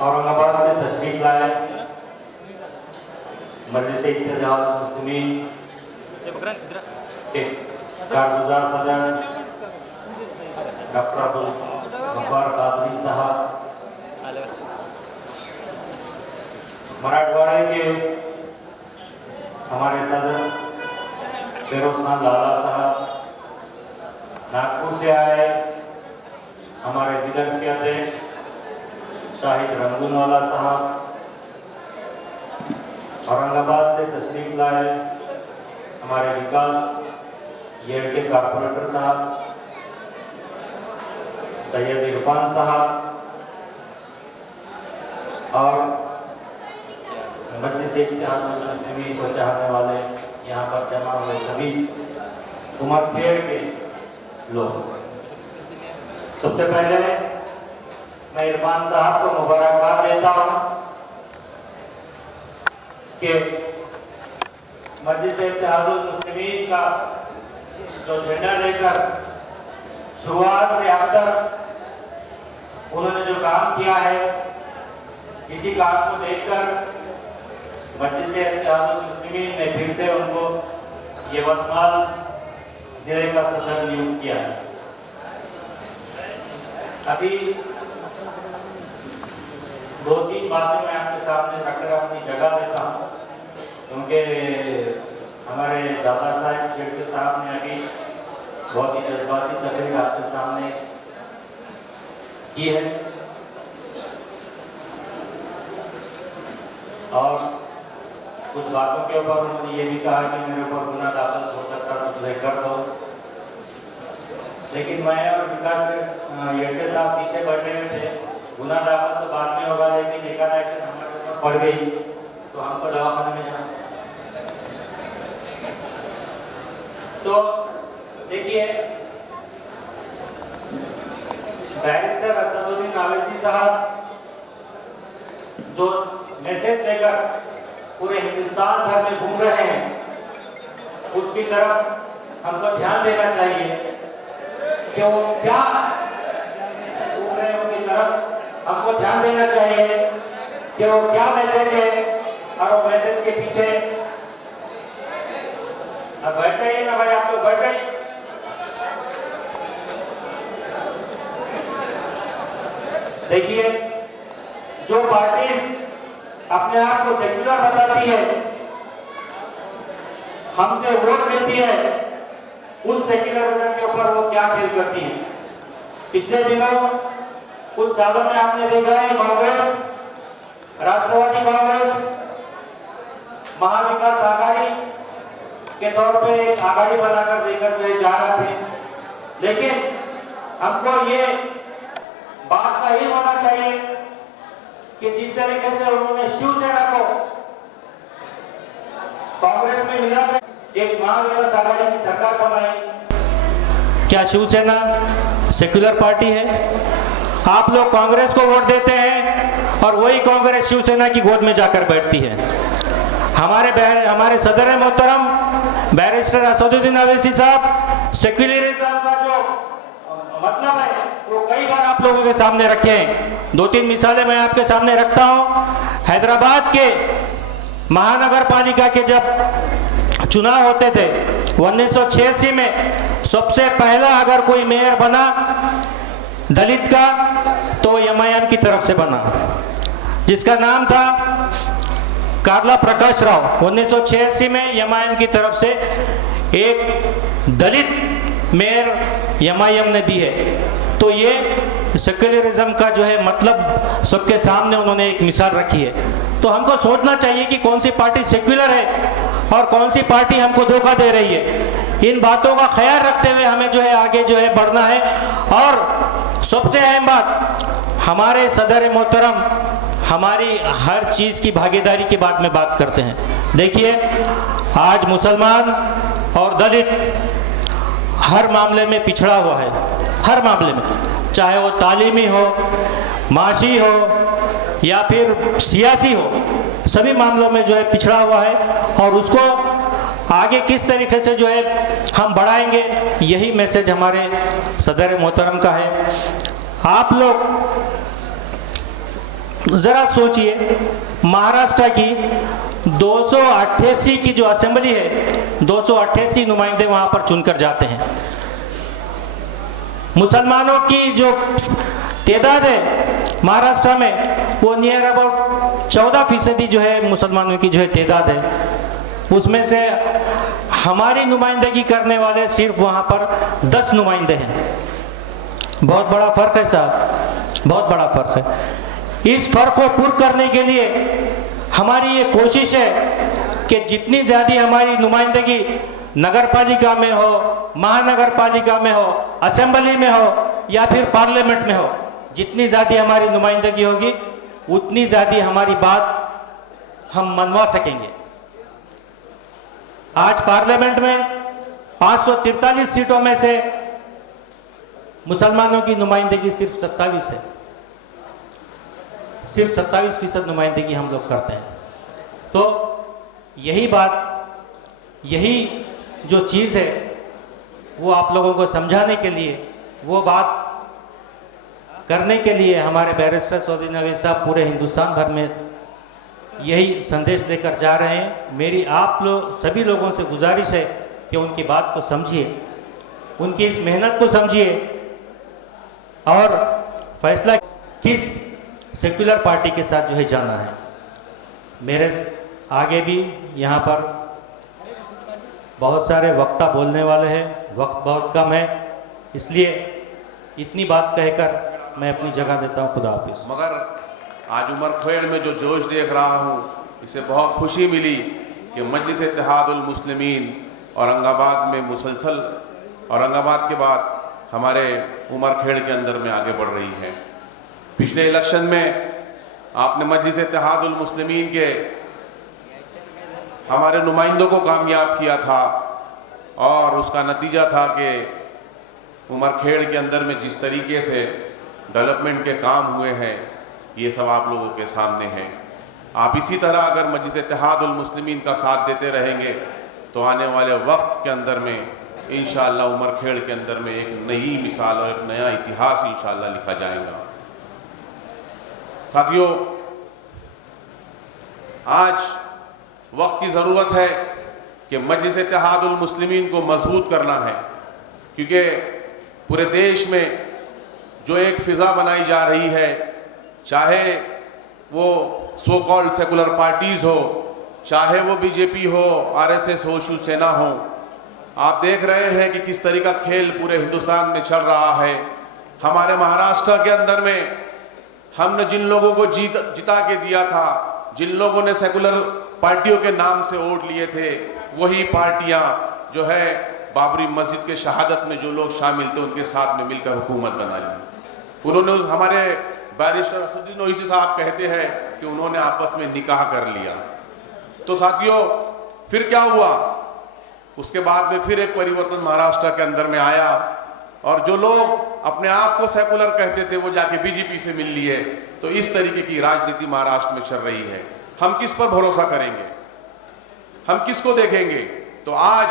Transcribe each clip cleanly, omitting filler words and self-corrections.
औरंगाबाद से तशरीफ लाए मजलिस इत्तेहाद मुस्लिमीन के कारगुजार सदर डॉक्टर अब्दुल गफ्फार कादरी साहब, मराठवाड़े के हमारे सदर फिरोज खान लाला साहब, नागपुर से आए हमारे विदर्भ के अध्यक्ष शाहिद रंगूनवाला साहब, औरंगाबाद से तशरीफ लाए हमारे विकास येड के कारपोरेटर साहब सैयद इरफान साहब और मजलिस इत्तेहाद मुस्लिमीन को चाहने वाले यहाँ पर जमा हुए सभी उमरखेड़ के लोग। सबसे पहले मैं इरफान साहब को मुबारकबाद देता हूँ कि मजलिस इत्तेहाद मुस्लिमीन का जो झंडा लेकर शुरुआत से अब तक उन्होंने जो काम किया है, इसी काम को देखकर मजलिस इत्तेहाद मुस्लिमीन ने फिर से उनको यवतमाल जिले का सदर नियुक्त किया है। अभी 2-3 बातें मैं आपके सामने रखकर अपनी जगह देता हूँ, क्योंकि हमारे दादा साहब शेट्टी साहब ने अभी बहुत ही जज्बाती तकरीर आपके सामने की है और कुछ बातों के ऊपर उन्होंने ये भी कहा कि मेरे ऊपर गुनाह दाखिल हो सकता तो तुम्हें कर दो, लेकिन मैं और विकास येडके साहब पीछे बैठे हुए थे। गुनाह दाखिल तो बाद में होगा, लेकिन एक एक्शन हमारे ऊपर पड़ गई तो हमको दवाखाने में जाना। तो देखिए, बैरिस्टर असदुद्दीन ओवैसी साहब जो मैसेज लेकर पूरे हिंदुस्तान भर में घूम रहे हैं, उसकी तरफ हमको ध्यान देना चाहिए कि वो क्या घूम रहे हैं, उनकी तरफ हमको ध्यान देना चाहिए कि वो क्या मैसेज है और वो मैसेज के पीछे। अब बैठ जाइए ना भाई, आप लोग बैठ जाइए। देखिए, जो पार्टी अपने आप को सेक्युलर बताती है, हमसे वोट लेती है, उस सेक्युलरिज्म के ऊपर वो क्या खेल करती है। पिछले दिनों कुछ सालों में आपने देखा है कांग्रेस, राष्ट्रवादी कांग्रेस महाविकास आघाड़ी के तौर पे एक आघाड़ी बनाकर देकर जो जा रहे थे, लेकिन हमको ये बात का ही होना चाहिए कि जिस तरीके से उन्होंने शिवसेना को कांग्रेस में मिला एक महाविकास आघाड़ी की सरकार बनाई। क्या शिवसेना सेक्युलर पार्टी है? आप लोग कांग्रेस को वोट देते हैं और वही कांग्रेस शिवसेना की गोद में जाकर बैठती है। हमारे सदर मोहतरम बैरिस्टर असदुद्दीन ओवैसी साहब सेक्युलरिज्म का जो मतलब है वो कई बार आप लोगों के सामने रखे हैं। 2-3 मिसालें मैं आपके सामने रखता हूं। हैदराबाद के महानगर पालिका के जब चुनाव होते थे 1986 में, सबसे पहला अगर कोई मेयर बना दलित का तो एमआईएम की तरफ से बना, जिसका नाम था कार्ला प्रकाश राव। 1986 में एमआईएम की तरफ से एक दलित मेयर एमआईएम ने दी है। तो ये सेक्युलरिज्म का जो है मतलब सबके सामने उन्होंने एक मिसाल रखी है। तो हमको सोचना चाहिए कि कौन सी पार्टी सेक्युलर है और कौन सी पार्टी हमको धोखा दे रही है। इन बातों का ख्याल रखते हुए हमें जो है आगे जो है बढ़ना है। और सबसे अहम बात, हमारे सदर मोहतरम हमारी हर चीज़ की भागीदारी के बाद में बात करते हैं। देखिए, आज मुसलमान और दलित हर मामले में पिछड़ा हुआ है, हर मामले में, चाहे वो तालीमी हो, माशी हो या फिर सियासी हो, सभी मामलों में जो है पिछड़ा हुआ है। और उसको आगे किस तरीके से जो है हम बढ़ाएंगे, यही मैसेज हमारे सदर मोहतरम का है। आप लोग जरा सोचिए, महाराष्ट्र की 288 की जो असेंबली है, 288 नुमाइंदे वहां पर चुनकर जाते हैं। मुसलमानों की जो तादाद है महाराष्ट्र में, वो नियर अबाउट 14% जो है मुसलमानों की जो है तादाद है। उसमें से हमारी नुमाइंदगी करने वाले सिर्फ वहाँ पर 10 नुमाइंदे हैं। बहुत बड़ा फ़र्क है साहब, बहुत बड़ा फ़र्क है। इस फ़र्क को पूर्ण करने के लिए हमारी ये कोशिश है कि जितनी ज़्यादा हमारी नुमाइंदगी नगर पालिका में हो, महानगर पालिका में हो, असेंबली में हो या फिर पार्लियामेंट में हो, जितनी ज़्यादा हमारी नुमाइंदगी होगी उतनी ज़्यादा हमारी बात हम मनवा सकेंगे। आज पार्लियामेंट में 543 सीटों में से मुसलमानों की नुमाइंदगी सिर्फ 27 है। सिर्फ 27% नुमाइंदगी हम लोग करते हैं। तो यही बात, यही जो चीज़ है वो आप लोगों को समझाने के लिए, वो बात करने के लिए हमारे बैरिस्टर सऊदी नवीद साहब पूरे हिंदुस्तान भर में यही संदेश लेकर जा रहे हैं। मेरी आप लोग सभी लोगों से गुजारिश है कि उनकी बात को समझिए, उनकी इस मेहनत को समझिए और फैसला किस सेक्युलर पार्टी के साथ जो है जाना है। मेरे आगे भी यहाँ पर बहुत सारे वक्ता बोलने वाले हैं, वक्त बहुत कम है, इसलिए इतनी बात कहकर मैं अपनी जगह देता हूँ। खुदा हाफिज़। मगर आज उमरखेड़ में जो जोश देख रहा हूँ, इससे बहुत खुशी मिली कि मजलिस इत्तेहादुल मुस्लिमीन औरंगाबाद में मुसलसल, औरंगाबाद के बाद हमारे उमरखेड़ के अंदर में आगे बढ़ रही है। पिछले इलेक्शन में आपने मजलिस इत्तेहादुल मुस्लिमीन के हमारे नुमाइंदों को कामयाब किया था और उसका नतीजा था कि उमरखेड़ के अंदर में जिस तरीके से डेवलपमेंट के काम हुए हैं, ये सब आप लोगों के सामने हैं। आप इसी तरह अगर मजलिस इत्तेहादुल मुस्लिमीन का साथ देते रहेंगे तो आने वाले वक्त के अंदर में इंशाअल्लाह उमरखेड़ के अंदर में एक नई मिसाल और एक नया इतिहास इंशाअल्लाह लिखा जाएगा। साथियों, आज वक्त की ज़रूरत है कि मजलिस इत्तेहादुल मुस्लिमीन को मजबूत करना है, क्योंकि पूरे देश में जो एक फ़िज़ा बनाई जा रही है, चाहे वो सो कॉल्ड सेकुलर पार्टीज़ हो, चाहे वो बीजेपी हो, आरएसएस हो, शिवसेना हो, आप देख रहे हैं कि किस तरीका खेल पूरे हिंदुस्तान में चल रहा है। हमारे महाराष्ट्र के अंदर में हमने जिन लोगों को जिता के दिया था, जिन लोगों ने सेकुलर पार्टियों के नाम से वोट लिए थे, वही पार्टियां जो है बाबरी मस्जिद के शहादत में जो लोग शामिल थे उनके साथ में मिलकर हुकूमत बना ली। उन्होंने, हमारे बैरिस्टर असदुद्दीन ओवैसी साहब कहते हैं कि उन्होंने आपस में निकाह कर लिया। तो साथियों, फिर क्या हुआ? उसके बाद में फिर एक परिवर्तन महाराष्ट्र के अंदर में आया और जो लोग अपने आप को सेकुलर कहते थे वो जाके बीजेपी से मिल लिए। तो इस तरीके की राजनीति महाराष्ट्र में चल रही है। हम किस पर भरोसा करेंगे? हम किसको देखेंगे? तो आज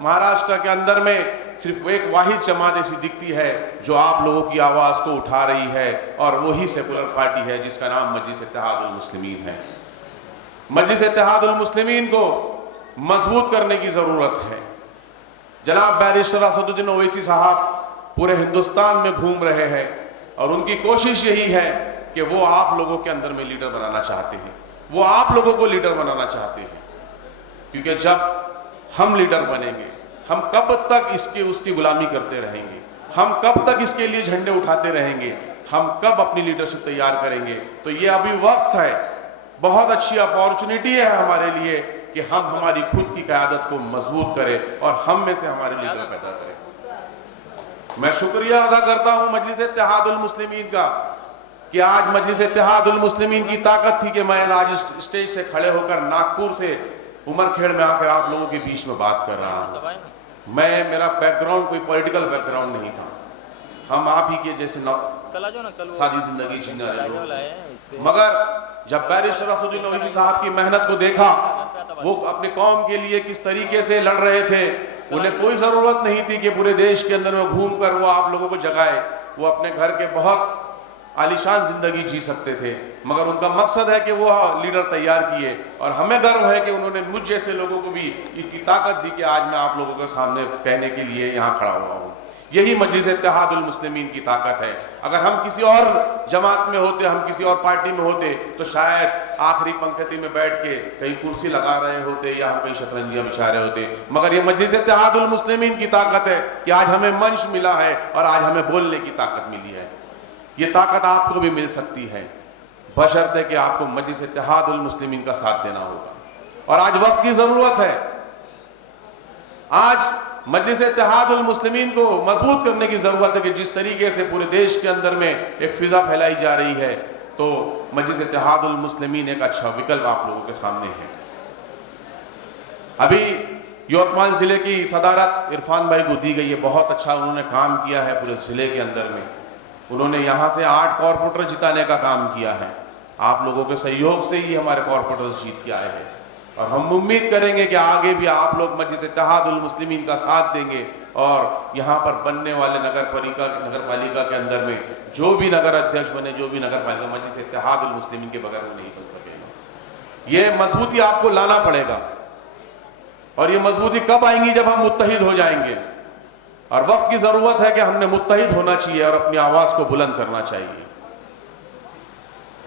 महाराष्ट्र के अंदर में सिर्फ एक वाहिद जमात ऐसी दिखती है जो आप लोगों की आवाज़ को उठा रही है और वही सेकुलर पार्टी है जिसका नाम मजलिस इत्तेहादुल मुस्लिमीन है। मजलिस इत्तेहादुल मुस्लिमीन को मजबूत करने की ज़रूरत है। जनाब बैरिस्टर असदुद्दीन ओवैसी साहब पूरे हिंदुस्तान में घूम रहे हैं और उनकी कोशिश यही है कि वो आप लोगों के अंदर में लीडर बनाना चाहते हैं, वो आप लोगों को लीडर बनाना चाहते हैं। क्योंकि जब हम लीडर बनेंगे, हम कब तक इसकी उसकी गुलामी करते रहेंगे? हम कब तक इसके लिए झंडे उठाते रहेंगे? हम कब अपनी लीडरशिप तैयार करेंगे? तो ये अभी वक्त है, बहुत अच्छी अपॉर्चुनिटी है हमारे लिए कि हम हमारी खुद की क़यादत को मजबूत करें और हम में से हमारे लीडर पैदा करें। मैं शुक्रिया अदा करता हूँ मजलिस इत्तेहादुल मुस्लिमीन का कि आज मजलिस इत्तेहादुल मुस्लिमीन की ताकत थी कि मैं आज स्टेज से खड़े होकर नागपुर से उमरखेड़ में आकर आप लोगों के बीच में बात कर रहा हूँ। मेरा बैकग्राउंड कोई पॉलिटिकल बैकग्राउंड नहीं था, हम आप ही के जैसे सादी जिंदगी जीने वाले लोग। मगर जब बैरिस्टर असदुद्दीन ओवैसी साहब की मेहनत को देखा, वो अपने कौम के लिए किस तरीके से लड़ रहे थे, उन्हें कोई ज़रूरत नहीं थी कि पूरे देश के अंदर में घूम कर वो आप लोगों को जगाए। वो अपने घर के बहुत आलीशान जिंदगी जी सकते थे, मगर उनका मकसद है कि वो लीडर तैयार किए। और हमें गर्व है कि उन्होंने मुझ जैसे लोगों को भी इतनी ताकत दी कि आज मैं आप लोगों के सामने कहने के लिए यहाँ खड़ा हुआ हूँ। यही मजलिस इत्तेहादुल मुस्लिमीन की ताकत है। अगर हम किसी और जमात में होते, हम किसी और पार्टी में होते, तो शायद आखिरी पंक्ति में बैठ के कहीं कुर्सी लगा रहे होते या हम कहीं शतरंजियां बिछा रहे होते। मगर ये मजलिस इत्तेहादुल मुस्लिमीन की ताकत है कि आज हमें मंच मिला है और आज हमें बोलने की ताकत मिली है। ये ताकत आपको भी मिल सकती है, बशर्ते कि आपको मजलिस इत्तेहादुल मुस्लिमीन का साथ देना होगा। और आज वक्त की जरूरत है। आज मजलिस इत्तेहादुल मुस्लिमीन को मजबूत करने की जरूरत है कि जिस तरीके से पूरे देश के अंदर में एक फिजा फैलाई जा रही है, तो मजलिस इत्तेहादुल मुस्लिमीन एक अच्छा विकल्प आप लोगों के सामने है। अभी यवतमाल जिले की सदारत इरफान भाई को दी गई है, बहुत अच्छा उन्होंने काम किया है पूरे जिले के अंदर में। उन्होंने यहाँ से 8 कॉरपोरेटर जिताने का काम किया है। आप लोगों के सहयोग से ही हमारे कॉरपोरेटर जीत के आए हैं और हम उम्मीद करेंगे कि आगे भी आप लोग मस्जिद इत्तेहादुल मुस्लिमीन का साथ देंगे और यहाँ पर बनने वाले नगर पालिका के अंदर में जो भी नगर अध्यक्ष बने, जो भी नगर पालिका, मस्जिद इत्तेहादुल मुस्लिमीन के बगैर वो नहीं बन सकेगा। ये मजबूती आपको लाना पड़ेगा और ये मजबूती कब आएंगी? जब हम मुत्तहिद हो जाएंगे। और वक्त की जरूरत है कि हमने मुत्तहिद होना चाहिए और अपनी आवाज को बुलंद करना चाहिए।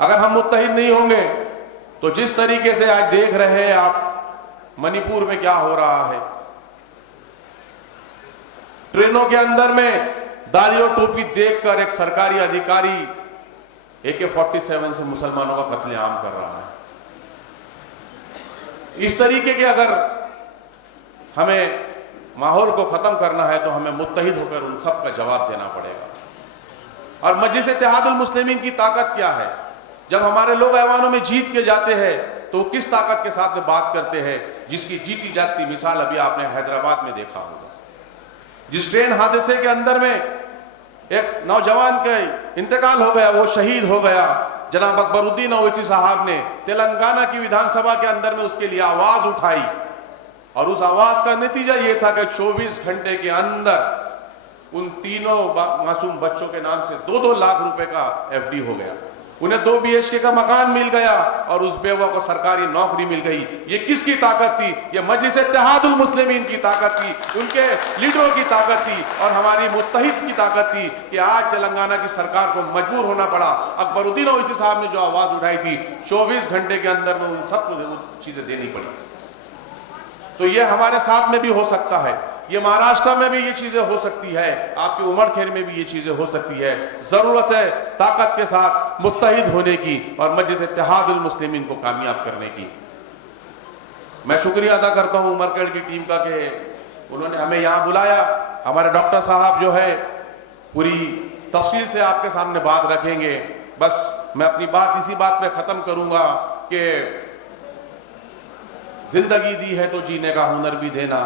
अगर हम मुत्तहिद नहीं होंगे तो जिस तरीके से आज देख रहे हैं आप मणिपुर में क्या हो रहा है, ट्रेनों के अंदर में दाढ़ी और टोपी देखकर एक सरकारी अधिकारी AK-47 से मुसलमानों का कत्लेआम कर रहा है। इस तरीके के अगर हमें माहौल को खत्म करना है तो हमें मुत्तहिद होकर उन सब का जवाब देना पड़ेगा। और मजलिस इत्तेहादुल मुस्लिमीन की ताकत क्या है? जब हमारे लोग ऐवानों में जीत के जाते हैं तो किस ताकत के साथ में बात करते हैं, जिसकी जीती जाती मिसाल अभी आपने हैदराबाद में देखा होगा। जिस ट्रेन हादसे के अंदर में एक नौजवान का इंतकाल हो गया, वो शहीद हो गया, जनाब अकबरुद्दीन ओवैसी साहब ने तेलंगाना की विधानसभा के अंदर में उसके लिए आवाज उठाई और उस आवाज का नतीजा ये था कि 24 घंटे के अंदर उन तीनों मासूम बच्चों के नाम से 2-2 लाख रुपए का FD हो गया। उन्हें 2 BHK का मकान मिल गया और उस बेवा को सरकारी नौकरी मिल गई। ये किसकी ताकत थी? ये मजलिस इत्तेहादुल मुस्लिमीन की ताकत थी, उनके लीडरों की ताकत थी और हमारी मुत्तहिद की ताकत थी कि आज तेलंगाना की सरकार को मजबूर होना पड़ा। अकबरुद्दीन ओवैसी साहब ने जो आवाज उठाई थी, 24 घंटे के अंदर में उन सबको चीजें देनी पड़ी। तो ये हमारे साथ में भी हो सकता है, ये महाराष्ट्र में भी ये चीजें हो सकती है, आपके उमरखेर में भी ये चीजें हो सकती है। जरूरत है ताकत के साथ मुत्तहिद होने की और मजलिस इत्तेहादुल मुस्लिमीन को कामयाब करने की। मैं शुक्रिया अदा करता हूं उमरखेर की टीम का कि उन्होंने हमें यहाँ बुलाया। हमारे डॉक्टर साहब जो है पूरी तफसील से आपके सामने बात रखेंगे। बस मैं अपनी बात इसी बात पे खत्म करूंगा कि जिंदगी दी है तो जीने का हुनर भी देना,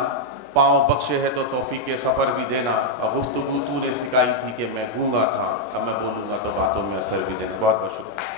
पाँव बख्शे है तो तौफीक के सफर भी देना, और गुफ्तगू तूने सिखाई थी कि मैं गूंगा था, अब मैं बोलूंगा तो बातों में असर भी देना। बहुत बहुत शुक्रिया।